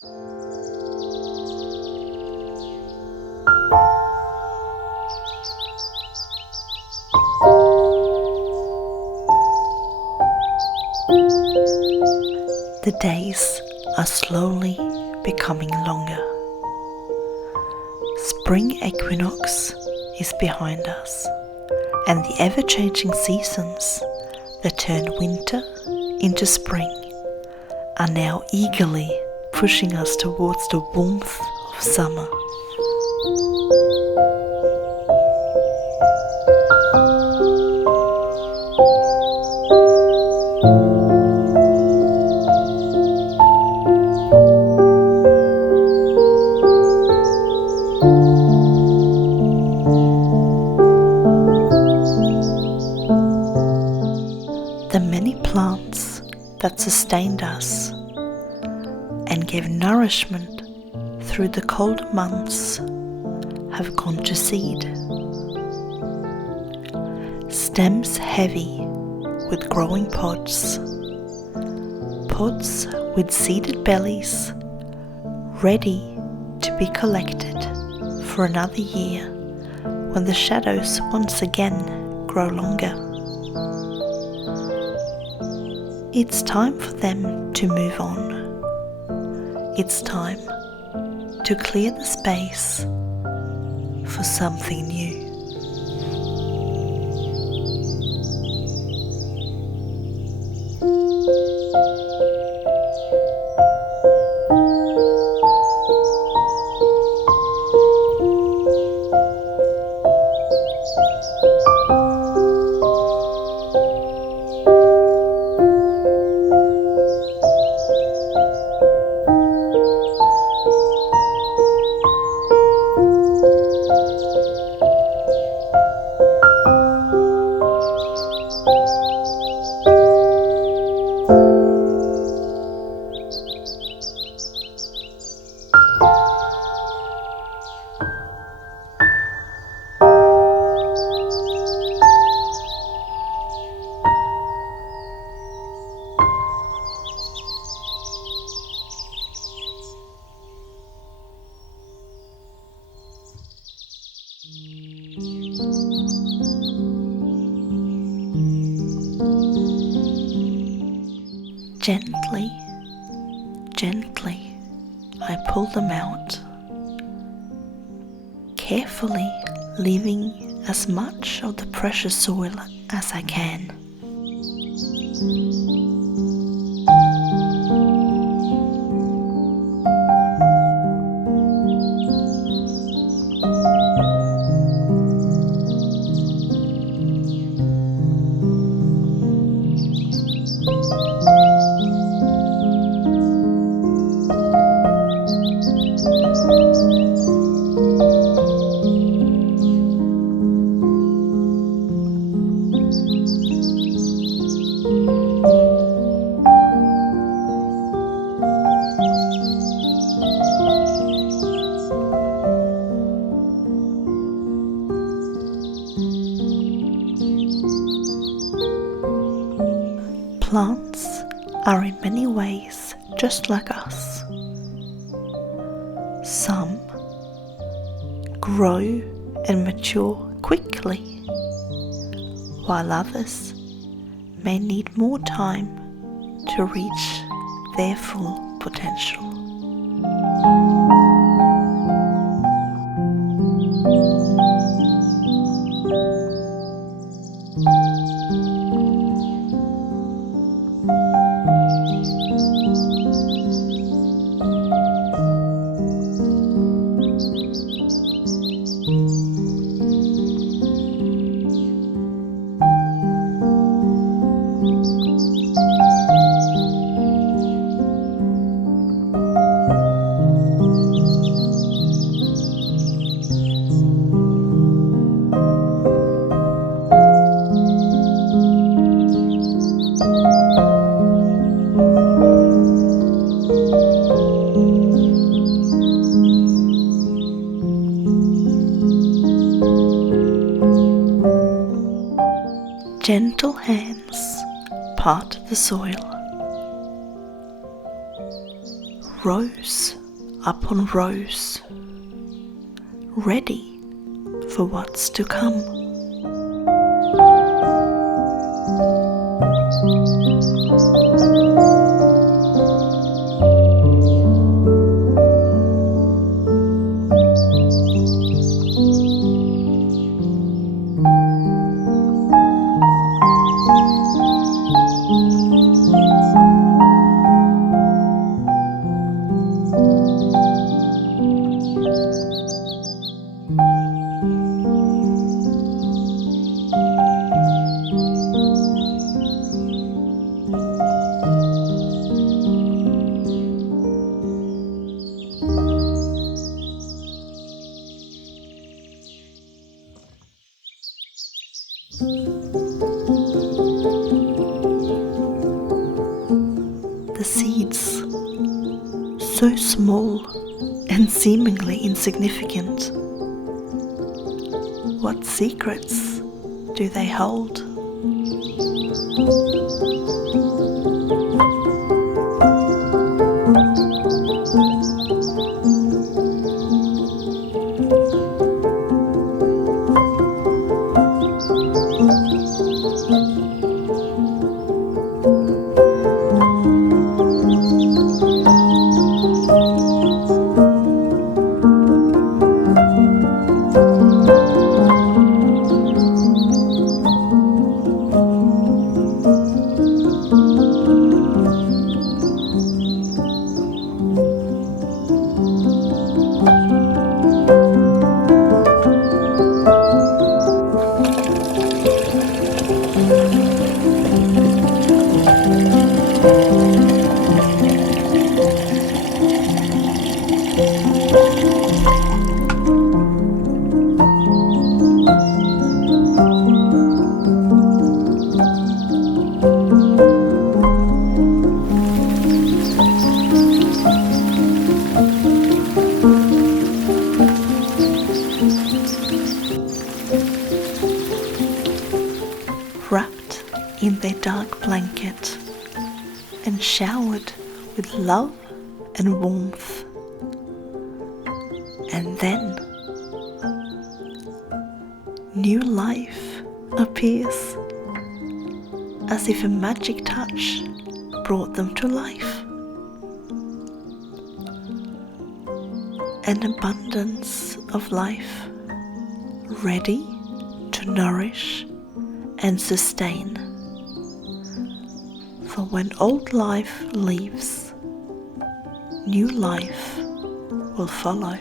The days are slowly becoming longer. Spring equinox is behind us, and the ever-changing seasons that turn winter into spring are now eagerly pushing us towards the warmth of summer. The many plants that sustained us and gave nourishment through the cold months have gone to seed. Stems heavy with growing pods with seeded bellies ready to be collected for another year when the shadows once again grow longer. It's time for them to move on. It's time to clear the space for something new. Gently, gently, I pull them out, carefully leaving as much of the precious soil as I can. Plants are in many ways just like us. Some grow and mature quickly, while others may need more time to reach their full potential. Gentle hands part the soil. rows upon rows, ready for what's to come. The seeds, so small and seemingly insignificant, what secrets do they hold? Wrapped in their dark blanket and showered with love and warmth. And then new life appears, as if a magic touch brought them to life. An abundance of life, ready to nourish and sustain. For when old life leaves, new life will follow.